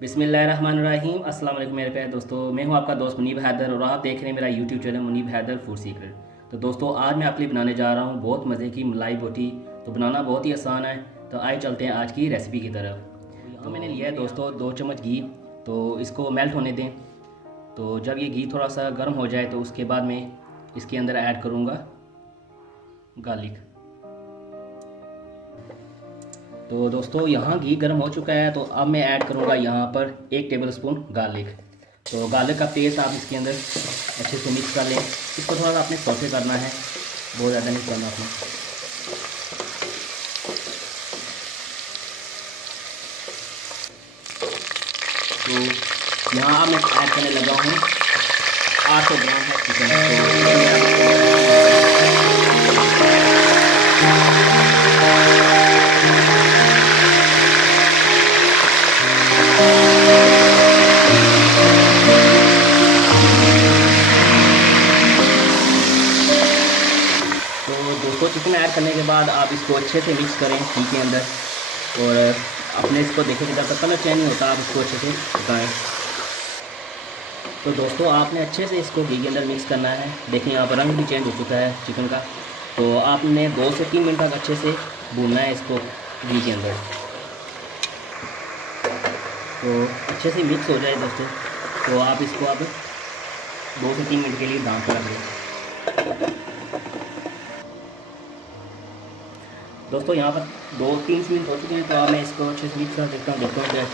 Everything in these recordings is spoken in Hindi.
बिस्मिल्लाहिर्रहमानिर्रहीम। अस्सलाम वालेकुम मेरे प्यारे दोस्तों, मैं हूं आपका दोस्त मुनीब हैदर और आप देख रहे हैं मेरा YouTube channel Munib Haider food secret. तो दोस्तों आज मैं आपके लिए बनाने जा रहा हूं बहुत मज़े की मलाई बोटी। तो बनाना बहुत ही आसान है। तो आइए चलते हैं आज की रेसिपी की तरफ। तो मैंने लिया है दोस्तों 2 चम्मच घी। तो इसको मेल्ट होने दें। तो जब ये घी थोड़ा सा गर्म हो जाए तो उसके बाद मैं इसके अंदर ऐड करूँगा गार्लिक। तो दोस्तों यहाँ घी गर्म हो चुका है। तो अब मैं ऐड करूँगा यहाँ पर 1 टेबल स्पून गार्लिक। तो गार्लिक का पेस्ट आप इसके अंदर अच्छे से मिक्स कर लें। इसको थोड़ा सा आपने सौटे करना है, बहुत ज़्यादा नहीं करना आपने। तो यहाँ मैं ऐड करने लगा हूँ 800 ग्राम है चिकन। तो दोस्तों चिकन ऐड करने के बाद आप इसको अच्छे से मिक्स करें घी के अंदर। और अपने इसको देखें कि जब तक कलर चेंज नहीं होता आप इसको अच्छे से पकाएं। तो दोस्तों आपने अच्छे से इसको घी के अंदर मिक्स करना है। देखिए यहाँ पर रंग भी चेंज हो चुका है चिकन का। तो आपने 2 से 3 मिनट तक अच्छे से भूनना है इसको घी के अंदर। तो अच्छे से मिक्स हो जाए दोस्तों, तो आप इसको अब 2 से 3 मिनट के लिए ढाँप कर रख दें। दोस्तों यहाँ पर 2-3 मिनट हो चुके हैं। तो अब मैं इसको अच्छे से मिक्स कर देता हूँ। देखता हूँ क्या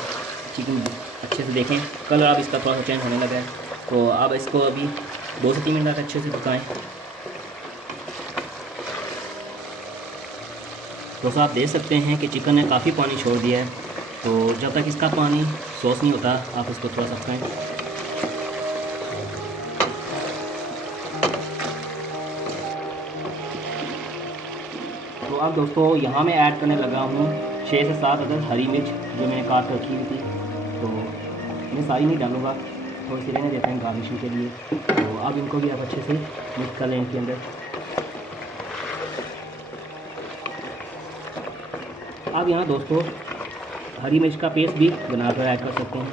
चिकन अच्छे से देखें कलर अब इसका थोड़ा सा चेंज होने लगा है। तो अब इसको अभी 2 से 3 मिनट तक अच्छे से पकाएं। दोस्तों आप देख सकते हैं कि चिकन ने काफ़ी पानी छोड़ दिया है। तो जब तक इसका पानी सॉस नहीं होता आप इसको थोड़ा सा पकाएं। तो अब दोस्तों यहाँ मैं ऐड करने लगा हूँ 6 से 7 अदद हरी मिर्च जो मैंने काट कर रखी हुई थी। तो मैं सारी नहीं डालूँगा, थोड़ी सी रहने देते हैं गार्निशिंग के लिए। तो अब इनको भी आप अच्छे से मिक्स कर लें इनके अंदर। अब यहाँ दोस्तों हरी मिर्च का पेस्ट भी बनाकर ऐड कर सकते हैं।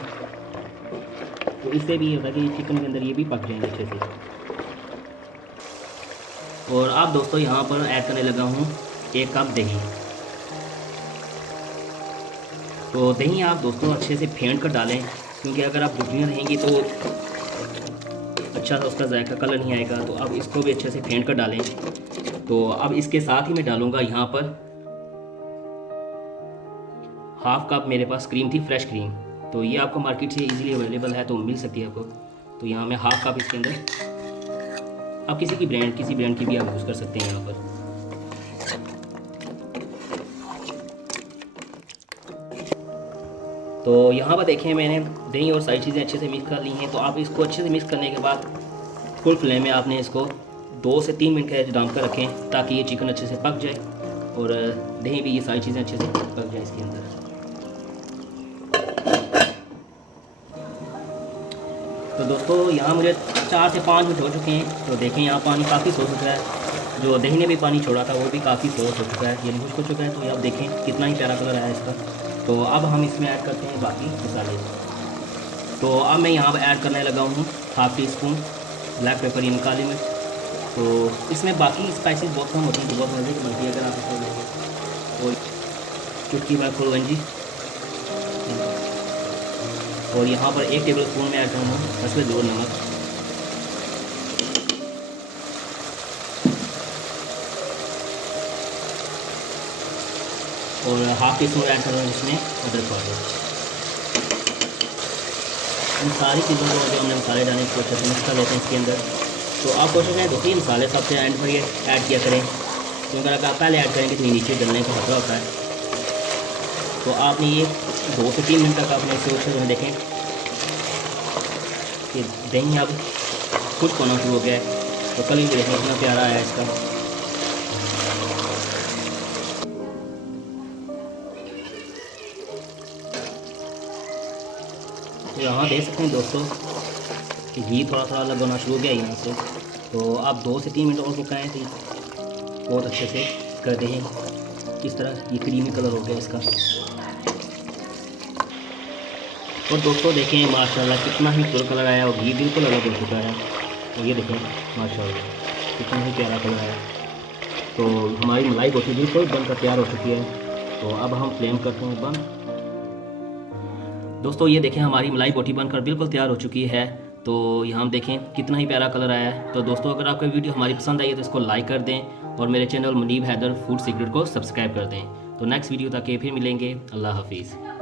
तो इससे भी ये होता है कि चिकन के अंदर ये भी पक जाएंगे अच्छे से। और अब दोस्तों यहाँ पर ऐड करने लगा हूँ 1 कप दही। तो दही आप दोस्तों अच्छे से फेंट कर डालें, क्योंकि अगर आप गुठलियाँ रहेंगी तो अच्छा सा उसका जायका कलर नहीं आएगा। तो अब इसको भी अच्छे से फेंट कर डालें। तो अब इसके साथ ही मैं डालूँगा यहाँ पर 1/2 कप मेरे पास क्रीम थी, फ्रेश क्रीम। तो ये आपको मार्केट से इजीली अवेलेबल है, तो मिल सकती है आपको। तो यहाँ मैं 1/2 कप इसके अंदर, आप किसी ब्रांड की भी आप यूज़ कर सकते हैं यहाँ पर। तो यहाँ पर देखें मैंने दही और सारी चीज़ें अच्छे से मिक्स कर ली हैं। तो आप इसको अच्छे से मिक्स करने के बाद फुल फ्लेम में आपने इसको 2 से 3 मिनट के लिए ढाँप कर रखें, ताकि ये चिकन अच्छे से पक जाए और दही भी, ये सारी चीज़ें अच्छे से पक जाए इसके अंदर। तो दोस्तों यहाँ मुझे 4 से 5 मिनट हो चुके हैं। तो देखें यहाँ पानी काफ़ी सोख चुका है, जो दही ने भी पानी छोड़ा था वो भी काफ़ी सोख हो चुका है, ये खुश्क हो चुका है। तो ये आप देखें कितना ही प्यारा कलर आया है इसका। तो अब हम इसमें ऐड करते हैं बाकी मसाले। तो अब मैं यहाँ पर ऐड करने लगा हूँ 1/2 टीस्पून ब्लैक पेपर यानी काली मिर्च। तो इसमें बाकी स्पाइसेस बहुत कम होती हैं, तो बहुत मज़े की बनती है अगर आप इसको लेंगे। और चुटकी भर कुलवंजी। और यहाँ पर 1 टेबल स्पून में ऐड करूँगा हसबे ज़रूर नमक। और 1/2 टीस्पून ऐड करूँगा इसमें अदरक पाउडर। इन सारी चीज़ों को जो हमने मसाले डाले इसको अच्छे से मिक्स कर लेते हैं इसके अंदर। तो आप कोशिश करें देखिए मसाले सबसे एंड पर ये ऐड किया करें, क्योंकि अगर आप पहले ऐड करेंगे तो नीचे जलने का खतरा होता है। तो आपने ये 2 से 3 मिनट तक आपने इसे अच्छे से देखें कि दही अब खुद होना शुरू हो गया है। तो कलर भी देखें इतना प्यारा आया इसका। तो यहाँ देख सकते हैं दोस्तों कि घी थोड़ा थोड़ा अलग होना शुरू हो गया यहाँ से। तो आप 2 से 3 मिनट और पकाएं तो बहुत अच्छे से कर दें। इस तरह ये क्रीमी कलर हो गया इसका। और दोस्तों देखें माशाल्लाह कितना ही फुल कलर आया और घी बिल्कुल अलग हो चुका है। तो ये देखें माशाल्लाह कितना ही प्यारा कलर आया। तो हमारी मलाई बोटी बिल्कुल बनकर तैयार हो चुकी है। तो अब हम फ्लेम करते हैं बंद। दोस्तों ये देखें हमारी मलाई बोटी बनकर बिल्कुल तैयार हो चुकी है। तो यहाँ हम देखें कितना ही प्यारा कलर आया है। तो दोस्तों अगर आपको वीडियो हमारी पसंद आई है तो इसको लाइक कर दें और मेरे channel Munib Haider food secret को सब्सक्राइब कर दें। तो नेक्स्ट वीडियो तक फिर मिलेंगे। अल्लाह हाफिज़।